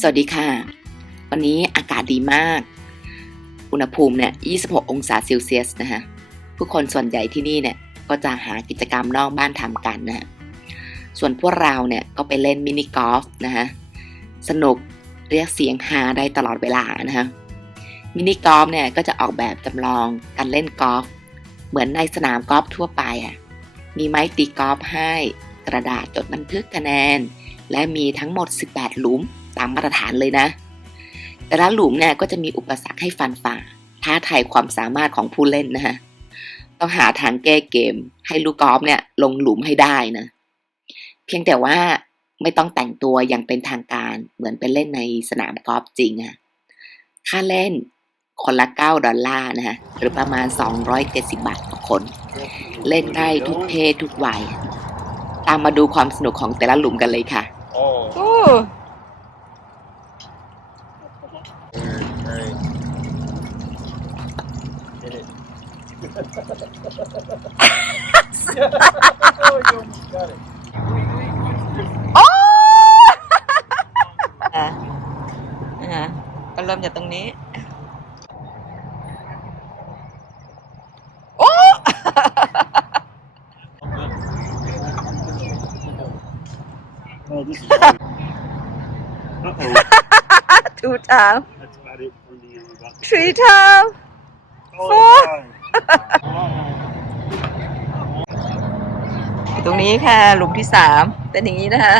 สวัสดีค่ะ วันนี้อากาศดีมาก อุณหภูมิเนี่ย 26 องศาเซลเซียสนะฮะผู้คนส่วนใหญ่ที่นี่เนี่ย ก็จะหากิจกรรมนอกบ้านทำกันนะฮะส่วนพวกเราเนี่ย ก็ไปเล่นมินิกอล์ฟนะฮะสนุกเรียกเสียงฮาได้ตลอดเวลานะฮะมินิกอล์ฟเนี่ย ก็จะออกแบบจำลองการเล่นกอล์ฟเหมือนในสนามกอล์ฟทั่วไปอะมีไม้ตีกอล์ฟให้กระดาษจดบันทึกคะแนน และมีทั้งหมด 18 หลุมามมาตรฐานเลยนะ แต่ละหลุมเนี่ยก็จะมีอุปสรรคให้ฟันฝ่าท้าทายความสามารถของผู้เล่นนะฮะต้องหาทางแก้เกม ให้ลูกกอล์ฟเนี่ยลงหลุมให้ได้นะ เพียงแต่ว่าไม่ต้องแต่งตัวอย่างเป็นทางการเหมือนไปเล่นในสนามกอล์ฟจริงอะค่าเล่นคนละ 9 ดอลลาร์นะฮะ หรือประมาณ 270 บาทต่อคน เล่นได้ทุกเพศทุกวัย ตามมาดูความสนุกของแต่ละหลุมกันเลยค่ะ Oh, โอ้ alright. Hit it. Oh, you almost got it. โอ้อะนะฮะก็เริ่มจากตรงนี้ โอ้ Oh, this is. Uh oh. two time That's about it for me. I'm about to. three time Oh, Four. five. อยู่ ตรงนี้ค่ะ หลุมที่สามเป็นอย่างนี้นะคะ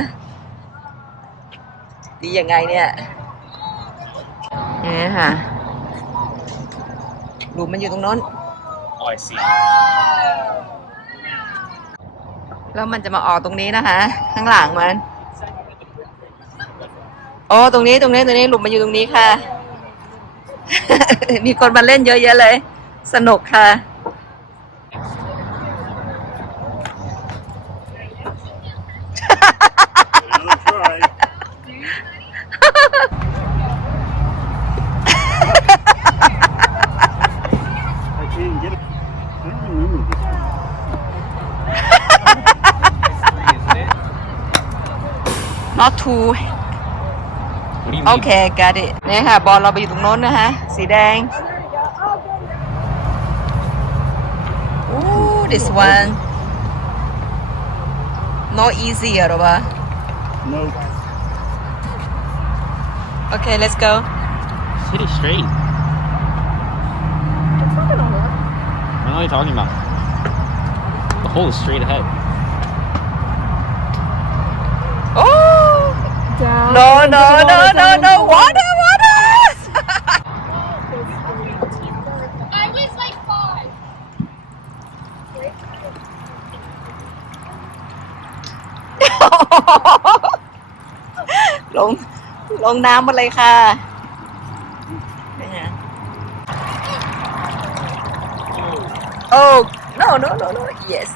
ดียังไงเนี่ยเนี่ยค่ะ หลุมมันอยู่ตรงโน้น Oh, I see. แล้วมันจะมาออกตรงนี้นะคะ ข้างหลังมัน โอ้ตรงนี้ตรงนี้ตรงนี้หลุมมันอยู่ตรงนี้ค่ะ มีคนมาเล่นเยอะแยะเลย สนุกค่ะ Another try. I can't get it. I don't remember this one. not too What do you โอเค got it เนี่ยค่ะ บอลเราไปอยู่ตรงโน้นนะคะสีแดง this one. Not easy, Yoruba. No. Okay, let's go. City Street. What are you talking about? The hole is straight ahead. Oh! Down no, no, no. งน้ำมาเลยค่ะนี่ไง Oh no no no no yes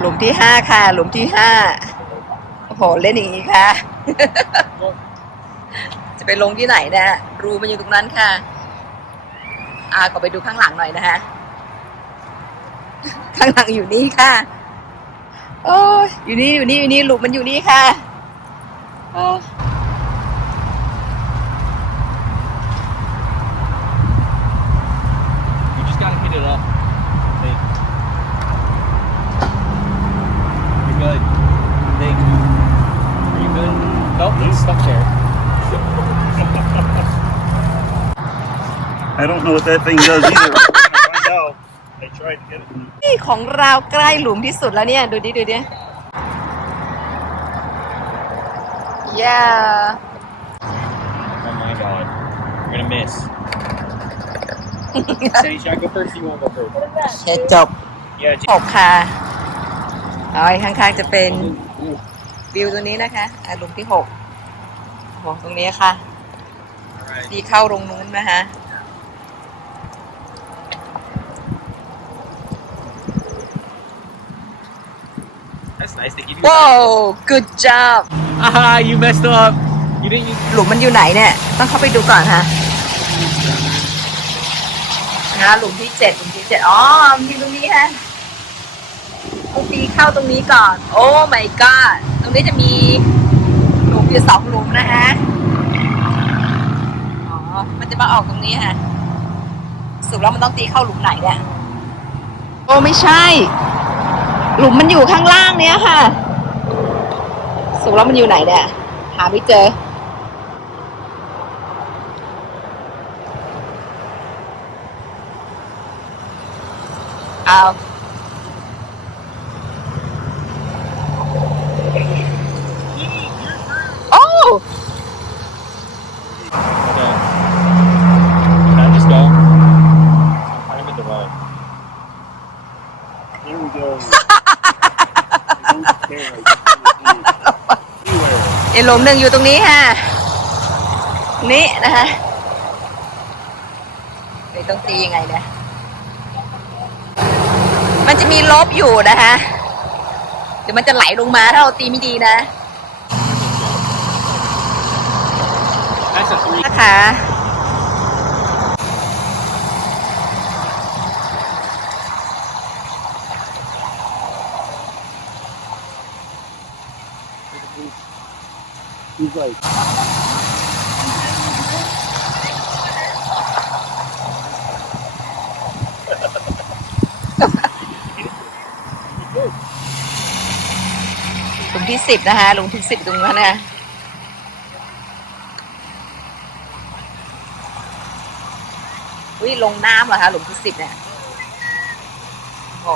หลุมที่ห้าค่ะ หลุมที่ห้าโอ้โห เล่นอย่างนี้ค่ะ จะไปลงที่ไหนนะรูมันอยู่ตรงนั้นค่ะอาก็ไปดูข้างหลังหน่อยนะฮะ ข้างหลังอยู่นี่ค่ะ โอ้ยอยู่นี่อยู่นี่อยู่นี่หลุมมันอยู่นี่ค่ะโอ้ You just gotta hit it up. Think. You're good. Think. Are you good? Nope, it's stuck there. I don't know what that thing does either. We're gonna find out. I tried to get it. นี่ของเราใกล้หลุมที่สุดแล้วเนี่ย ดูดิ ดูดิ yeah Oh my god. You're gonna miss. Say, should I go first? or You wanna go first? เช็ดจบ Yeah, หกค่ะเอาไอ้ข้างๆจะเป็นวิวตรงนี้นะคะอะหลุมที่หกโอ้โหตรงนี้ค่ะดีเข้าตรงนู้นนะคะ That's nice. They give you. ว้าว good job Ah, you messed up. You didn't use. หลุมมันอยู่ไหนเนี่ย ต้องเข้าไปดูก่อนค่ะนะหลุมที่เจ็ดหลุมที่เจ็ดอ๋อมันอยู่ตรงนี้ฮะต้องตีเข้าตรงนี้ก่อน โอ้ my god ตรงนี้จะมีหลุมมีสองหลุมนะคะอ๋อ มันจะมาออกตรงนี้ค่ะสรุปแล้วมันต้องตีเข้าหลุมไหนเนี่ยโอ้ไม่ใช่ หลุมมันอยู่ข้างล่างเนี้ยค่ะสรุปแล้วมันอยู่ไหนเนี่ย หาไม่เจอ เอาโอ้ Okay. Can I just go? I'm in the way. There we go. I don't care. I just wanna see. ลมหนึ่งอยู่ตรงนี้ค่ะนี่นะคะไม่ต้องตียังไงเนี่ยมันจะมีลบอยู่นะคะเดี๋ยวมันจะไหลลงมาถ้าเราตีไม่ดีนะนะคะ He's like, หลุมที่สิบนะคะหลุมที่สิบตรงนั้นนะวิลงน้ำเหรอคะหลุมที่สิบเนี่ยโอ้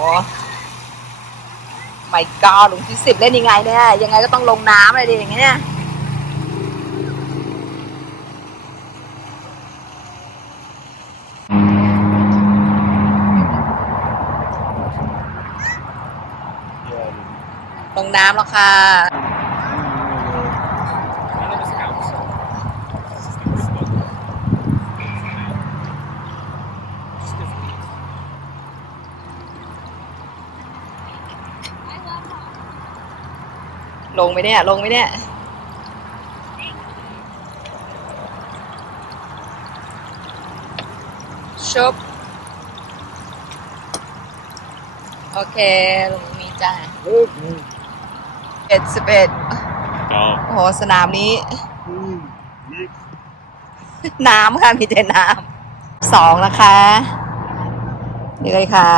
ไม่กอหลุมที่สิบเล่นยังไงเนี่ย ยังไงก็ต้องลงน้ำเลยดิอย่างเงี้ย น้ำแล้วค่ะ ลงไหมเนี่ย ลงไหมเนี่ยชุบโอเคลงนี้จ้า ดสิบเอ็ด Oh. โอ้โหสนามนี้ hmm, next. น้ำค่ะ มีแต่น้ำสองนะคะ นี่เลยค่ะ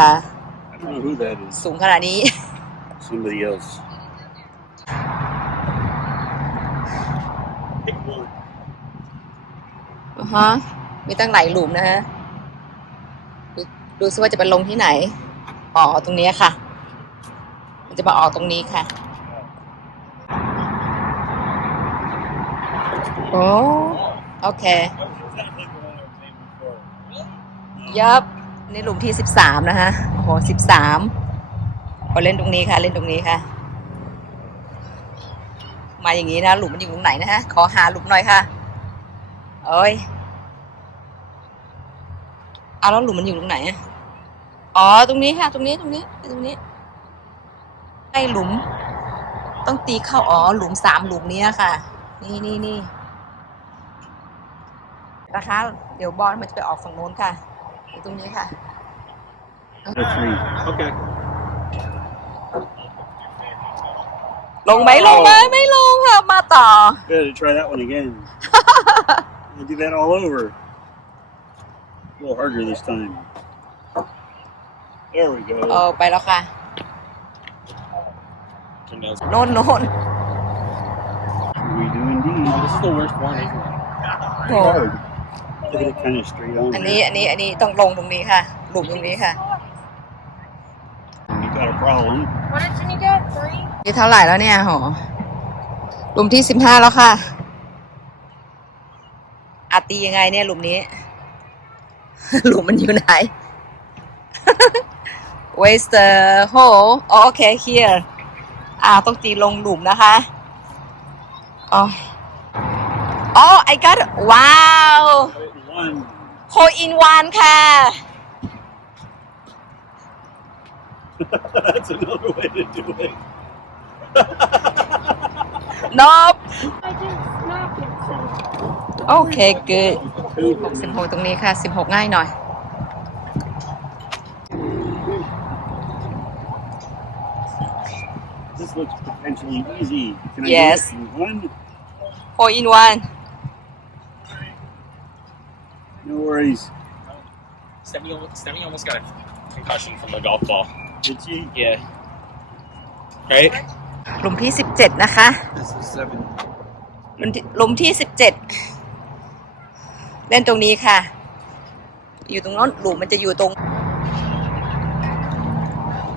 I don't know who that is. สูงขนาดนี้ Somebody else. Pick one. อ่าฮะมีตั้งหลายหลุมนะฮะดูดูซิว่าจะไปลงที่ไหน อ๋อ ตรงนี้ค่ะ มันจะมาออกตรงนี้ค่ะ โอ้โอเคยับนี่หลุมที่สิบสามนะฮะ โอ้โหสิบสามพอเล่นตรงนี้ค่ะ เล่นตรงนี้ค่ะ มาอย่างนี้นะ หลุมมันอยู่ตรงไหนนะฮะ ขอหาหลุมหน่อยค่ะ เอ้ยเอาแล้วหลุมมันอยู่ตรงไหนอะอ๋อ ตรงนี้ค่ะ ตรงนี้ ตรงนี้ ตรงนี้ไอ้หลุม ต้องตีเข้า อ๋อ หลุมสามหลุมนี้ค่ะ นี่นี่นี่ นะคะ เดี๋ยวบอลมันจะไปออกฝั่งโน้นค่ะอยู่ตรงนี้ค่ะ The three. Okay. ลงไหมลงไหมไม่ลงค่ะ มาต่อ Better try that one again. We'll do that all over. A little harder this time. There we เอ go. อไปแล้วค่ะ Turn down. โน่นโน่น We do indeed. This is the worst one, isn't it? โอ้ Hard. Look at it kind of straight on. อันนี้อันนี้ อันนี้ต้องลงตรงนี้ค่ะ หลุมตรงนี้ค่ะ You got a problem. What did you get? Three? นี่เท่าไหร่แล้วเนี่ยหอหลุมที่สิบห้าแล้วค่ะ อาตียังไงเนี่ยหลุมนี้ หลุมมันอยู่ไหน Where's the hole อ๋อโอเค here อ่าต้องตีลงหลุมนะคะ อ๋ออ๋อ I got it ว้าว One. Hole in one ค่ะ That's another way to do it. nope I didn't snap it. So โอเค good สิบหกตรงนี้ค่ะสิบหกง่ายหน่อย This looks potentially easy. Can I Yes. do it in one? four in one No worries. Stemmie, almost- Stemmie almost got a concussion from the golf ball. Did you? Yeah. Right? หลุมที่สิบเจ็ดนะคะ This is seven. หลุมที่หลุมที่สิบเจ็ดเล่นตรงนี้ค่ะ อยู่ตรงโน้นหลุมมันจะอยู่ตรง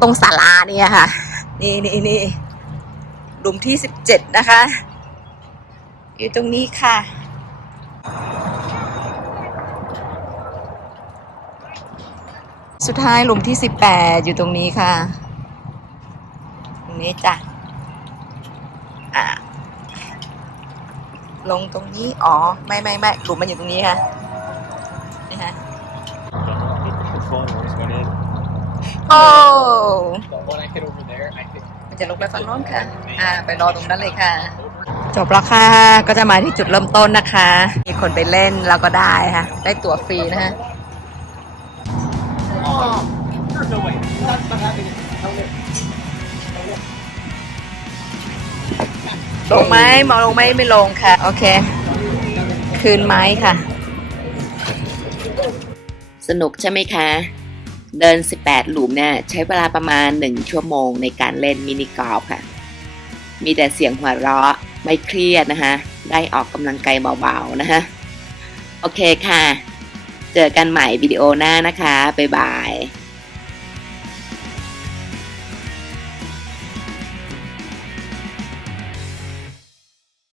ตรงศาลาเนี่ยค่ะ นี่นี่นี่หลุมที่สิบเจ็ดนะคะ อยู่ตรงนี้ค่ะ สุดท้ายหลุมที่สิบแปดอยู่ตรงนี้ค่ะ ตรงนี้จ้ะอ่าลงตรงนี้ อ๋อ ไม่ไม่ไม่หลุมมันอยู่ตรงนี้ค่ะนี่ฮะโอ้ มันจะลงไปฝั่งโน้นค่ะ อ่า ไปรอตรงนั้นเลยค่ะ จบแล้วค่ะ ก็จะมาที่จุดเริ่มต้นนะคะ มีคนไปเล่นแล้วก็ได้ค่ะ ได้ตั๋วฟรีนะฮะ There's no way. Not, not having it. No way. ลงไหมมองลงไหมไม่ลงค่ะ โอเค คืนไม้ค่ะ สนุกใช่ไหมคะ เดิน 18 หลุมเนี่ยใช้เวลาประมาณ 1 ชั่วโมงในการเล่นมินิกอล์ฟค่ะ มีแต่เสียงหัวเราะไม่เครียดนะคะ ได้ออกกำลังกายเบาๆนะคะ โอเคค่ะ เจอกันใหม่วิดีโอหน้านะคะ บ๊ายบาย